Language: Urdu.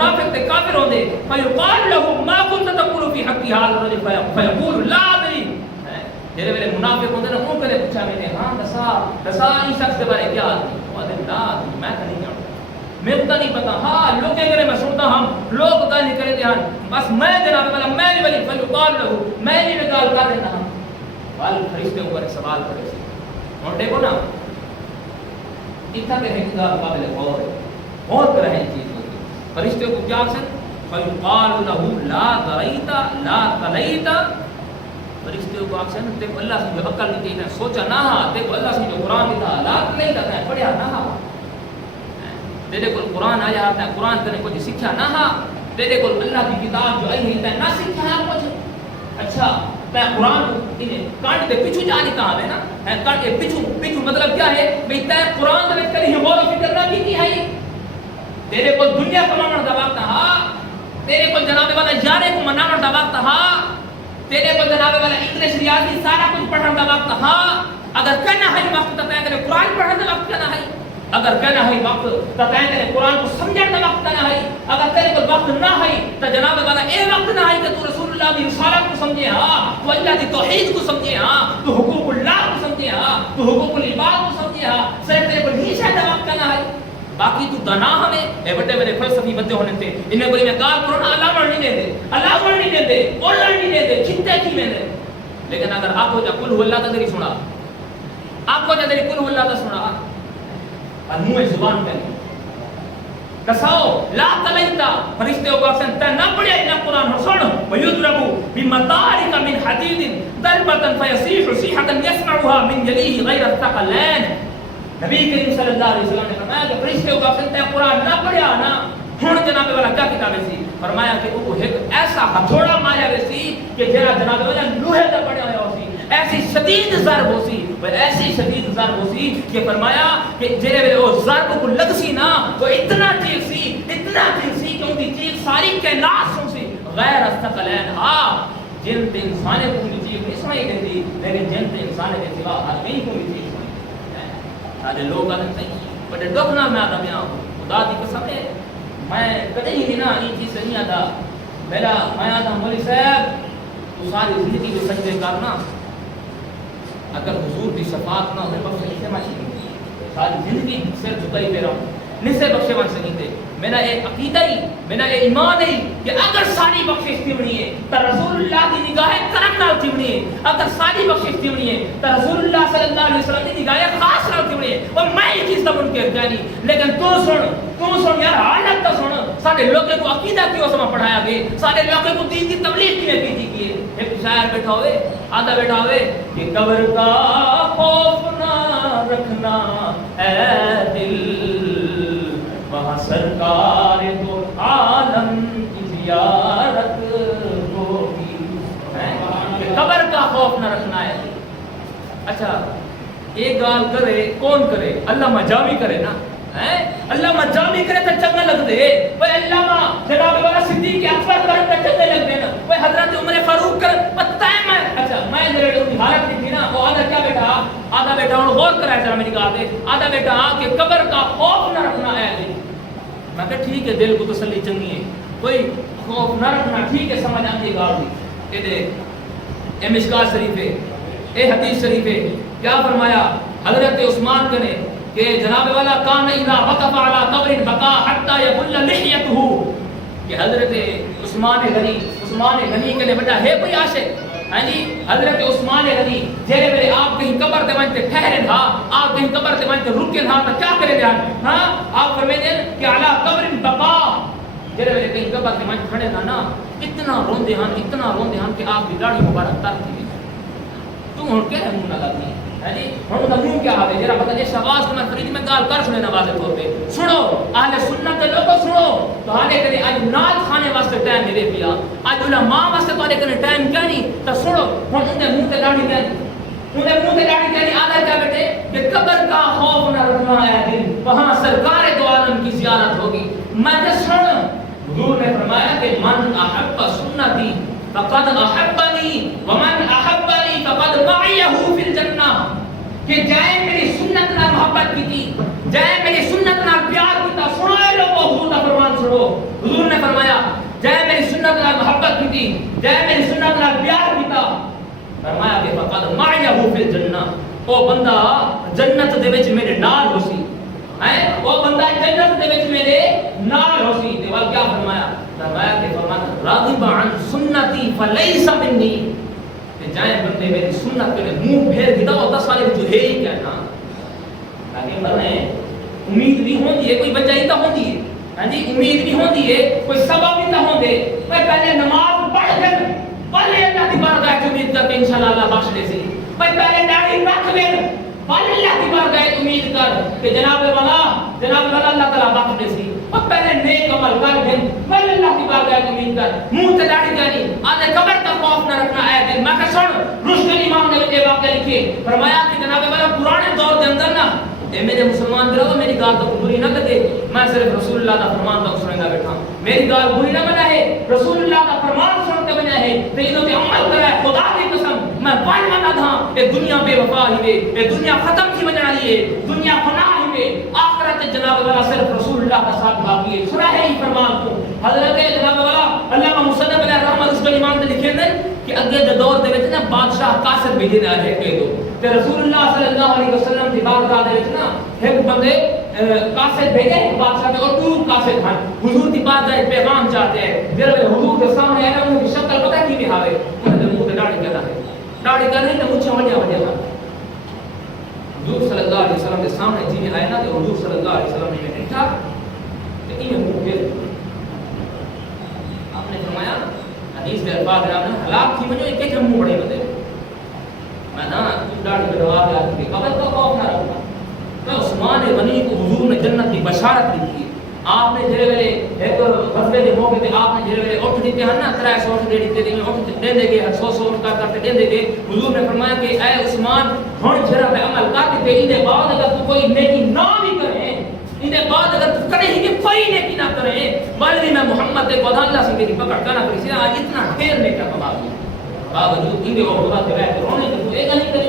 منافق تے کافر ہوندے فیقال له ما كنت تقول في حق هذا الرجل فيقول لا ادري جڑے ویلے منافق ہوندے نا ان کنے پوچھا میں نے ہاں دسا اس شخص دے بارے کیا وہ دے لا میں تے نہیں جانتا میں تو نہیں پتا ہاں لوگ کہے میں سنتا ہم لوگ گل نہیں کرے دھیان بس میں جناب والا میں بھی ولی فیقال له میں بھی گل کر دینا ہوں وال فرشتے اوپر سوال کرے سی ہن دیکھو نا اتنا کہ ہے کہ قابل غور کر رہے ہیں چیز کو فرشتے کو کیا سن فیقال له لا دريت لا تليت فرشتے کو اکثر تے اللہ سے جو عقل نہیں تھی سوچا نہ تے اللہ سے جو قرآن لکھا لا نہیں کرنا پڑھیا نہ تیرے کو قرآن آیا ہے قرآن تے کچھ سیکھا نہ تیرے کو اللہ کی کتاب جو آئی ہے نہ سیکھا کچھ اچھا تے قرآن انہیں کانٹ دے پیچھے جانی کہاں ہے نا کانٹ دے پیچھے مطلب کیا ہے بھئی تے قرآن دے کہیں غور و فکر نہ کی ہے تیرے کو دنیا کماون دا وقت ہا تیرے کو جناب والا یارے کو مناون دا وقت ہا تیرے کو جناب والا انگلش ریاضی سارا کچھ پڑھن دا وقت ہا اگر کہنا ہے وقت تے کرے قرآن پڑھن دا وقت کہنا ہے اگر کہنا ہے وقت تے کرے قرآن کو سمجھن دا وقت نہ ہے اگر تیرے کو وقت نہ ہے تے جناب والا اے وقت نہ ہے کہ تو رسول اللہ کی رسالت کو سمجھے ہاں تو اللہ کی توحید کو سمجھے ہاں تو حقوق اللہ کو سمجھے ہاں تو حقوق العباد کو سمجھے ہاں صرف تیرے کو نہیں شاید وقت نہ ہے باقی تو دنا ہمیں اے بڑے بڑے فلسفی بندے ہونے تھے انہیں کوئی میں کار کرو نا اللہ مر نہیں دیتے اللہ مر نہیں دیتے اور نہیں دیتے چنتے کی میں نے لیکن اگر آپ کو جا کل ہو اللہ تک سنا آپ کو جا تیری کل ہو اللہ تک سنا اور منہ زبان پہ کساؤ لا تلیتا فرشتے کو اکسن تے نہ پڑھیا انہا قرآن حسن ویدربو بمطارک من حدید ضربتا فیصیح صیحتا یسمعها من جلیہ غیر الثقلین نبی کریم صلی اللہ علیہ وسلم نے فرمایا کہ فرشتے کو اکسن تے قرآن نہ پڑھیا نا ہن جناب والا کیا کتابیں سی فرمایا کہ وہ ایک ایسا ہتھوڑا ماریا ویسی کہ جڑا جناب والا لوہے تے پڑھیا ہوا سی ایسی شدید ضرب ہو سی ایسی شدید ضرب ہو سی کہ فرمایا کہ جڑے وہ ضرب کو لگ سی نا تو اتنا چیز سی کہ ان کی چیز ساری کائنات سن سی غیر الثقلین ہاں جن تے انسان کو بھی چیز نہیں سنائی دیتی لیکن جن تے انسان کے سوا ہر کہیں کو بھی چیز سنائی سارے لوگ آدم صحیح بڑے ڈوکنا میں آدم یہاں خدا دی قسم ہے میں کدی ہی نا یہ چیز سے نہیں آتا میرا میں آتا مولی صاحب تو ساری زندگی میں سجدے کرنا اگر حضور کی شفاعت نہ ہو بخشے سے میں ساری زندگی سر جھکائی پہ رہا نسے بخشے من سکتے میرا ایک عقیدہ ہی میرا ایک ایمان ہی کہ اگر ساری بخشش تیونی ہے تو رسول اللہ کی نگاہ کرم نال تیونی ہے اگر ساری بخشش تیونی ہے تو رسول اللہ صلی اللہ علیہ وسلم کی نگاہ خاص نال تیونی ہے اور میں ایک چیز کا منکر جانی لیکن تو سن یار حالت تو سن سارے لوگوں کو عقیدہ کیوں سما پڑھایا گئے سارے لوگوں کو دین کی تبلیغ کیوں کی گئی ایک شاعر بیٹھا ہوئے آدھا بیٹھا ہوئے کہ قبر کا خوف نہ رکھنا اے دل وہاں سرکار تو عالم کی زیارت ہوگی قبر کا خوف نہ رکھنا ہے اچھا ایک گال کرے کون کرے علامہ جامی کرے نا علامہ جامی کرے تو چنگا لگ دے وہ علامہ جناب والا صدیق اکبر کرے تو چنگے لگ دے نا وہ حضرت عمر فاروق کرے پتہ ہے میں اچھا میں جڑے ان کی حالت دیکھی نا وہ آدھا کیا بیٹا آدھا بیٹا انہوں غور کرا ہے ذرا میری نگاہ دے آدھا بیٹا کہ قبر کا خوف نہ رکھنا ہے میں کہا ٹھیک ہے دل کو تسلی چنگی ہے کوئی خوف نہ رکھنا ٹھیک ہے سمجھ آتی ہے گال دی اے دے اے مشکات شریف ہے اے حدیث شریف ہے کیا فرمایا حضرت عثمان کنے کہ جناب والا کان اذا وقف على قبر بقى حتى يبل لحيته کہ حضرت عثمان غنی کے لیے بڑا ہے کوئی عاشق ہاں جی حضرت عثمان غنی جڑے میرے آپ کہیں قبر تے وانتے ٹھہرے تھا آپ کہیں قبر تے وانتے رکے تھا تو کیا کرے دیا ہاں آپ فرمائے کہ على قبر بقى جڑے میرے کہیں قبر تے وانتے کھڑے تھا نا اتنا روندے ہن کہ آپ کی داڑھی مبارک تر تھی تو ہن کہہ منہ نہ لگی ہے جی ہن دا منہ کیا ہے جڑا پتہ اس آواز کو میں فرید میں گال کر سنے نواز طور پہ سنو اہل سنت کے لوگوں سنو تو حالے کہ اج نال کھانے واسطے ٹائم دے پیا اج علماء واسطے تو کنے ٹائم کیا نہیں تو سنو ہن ان دے منہ تے داڑھی کہنی آدھا کیا بیٹے کہ قبر کا خوف نہ رکھنا ہے دل وہاں سرکار دو عالم کی زیارت ہوگی میں تے سن حضور نے فرمایا کہ من احب سنتی فقد احبنی ومن احبنی فقد معیہ فی الجنہ کہ جائے میری سنت نہ محبت کی تھی جائے میری سنت نہ پیار کی تھا سنائے لوگوں حضور کا فرمان کرو. حضور نے فرمایا جے میری سنت نال محبت کیتی, جے میری سنت نال پیار کیتا, فرمایا کہ فقط معیہ فی الجنہ, او بندہ جنت دے وچ میرے نال ہوسی ہے, او بندہ جنت دے وچ میرے نال ہوسی. تے ول کیا فرمایا کہ فرمان راغب عن سنتی فلیس منی, کہ جائیں بندے میری سنت کے منہ پھیر دیتا ہوتا سارے جو ہے ہی کہنا. تاکہ بنے امید بھی ہوندی ہے, کوئی بچائی تا ہوندی ہے, ہاں جی امید بھی ہوندی ہے, کوئی سبب بھی تا ہوندے. میں پہلے نماز پڑھ کر پہلے اللہ کی بارگاہ وچ امید کر کے انشاءاللہ اللہ بخش دے سی. میں پہلے داڑھی رکھ لیں پہلے اللہ کی بارگاہ وچ امید کر کہ جناب والا اللہ تعالی بخش دے سی. اور پہلے نیک عمل کر دین, پہلے اللہ کی بارگاہ وچ امید کر. منہ تے داڑھی جانی آدھے قبر تک خوف نہ رکھنا اے دل. میں کہ سن رشد امام نے یہ واقعہ لکھے, فرمایا کہ جناب والا پرانے دور دے اندر نا اے میرے مسلمان برو میری گال تو بری نہ لگے, میں صرف رسول اللہ کا فرمان تک سنندا بیٹھا, میری گال بری نہ بنا ہے, رسول اللہ کا فرمان سن کے بنا ہے, تے انہوں تے عمل کرا ہے. خدا کی قسم میں پڑھ نہ تھا اے دنیا بے وفا ہی وے, اے دنیا ختم تھی وجہ والی ہے, دنیا فنا ہی وے, آخرت جناب والا صرف رسول اللہ کا ساتھ باقی ہے. سنا ہے یہ فرمان کو حضرت جناب والا علامہ مصنف علیہ رحمۃ رشد امام نے لکھے ہیں کہ اگے دے دور دے وچ نا بادشاہ قاصد بھیجے نہ ہے کہ دو تے رسول اللہ صلی اللہ علیہ وسلم دی بارگاہ دے وچ نا ایک بندے قاصد بھیجے بادشاہ دے, اور دو قاصد ہیں حضور دی بارگاہ وچ پیغام چاہتے ہیں. جب حضور کے سامنے آئے نا ان کی شکل پتہ کی دکھاوے, انہاں دے منہ تے داڑھی کہتا ہے, داڑھی کر نہیں تے مچھاں وڈیاں وڈیاں. حضور صلی اللہ علیہ وسلم کے سامنے جی آئے نا تے حضور صلی اللہ علیہ وسلم نے دیکھا تے انہیں منہ پھیر آپ نے فرمایا حدیث دے الفاظ نے ہلاک تھی وجہ ایک ایک منہ بڑے بندے میں نا داڑھی کٹوا کے آتی قبر کا خوف نہ رکھنا. میں عثمان غنی کو حضور نے جنت کی بشارت دی تھی. آپ نے جڑے ویلے ایک غزوے دے موقع تے آپ نے جڑے ویلے اٹھ دیتے ہیں نا 300 دے دیتے تے اٹھ دے دے گے 100 کر کر دے دے گے. حضور نے فرمایا کہ اے عثمان ہن جڑا میں عمل کر دتے ان دے بعد اگر تو کوئی نیکی نہ بھی کرے, ان دے بعد اگر تو کرے ہی کہ کوئی نیکی نہ کرے, بلکہ میں محمد تے خدا اللہ سے میری پکڑ کرنا پڑی سی آج اتنا ڈھیر نیکی کما باوجود ان دے عہدہ تے رہتے رونے تے ایک نہیں کرے.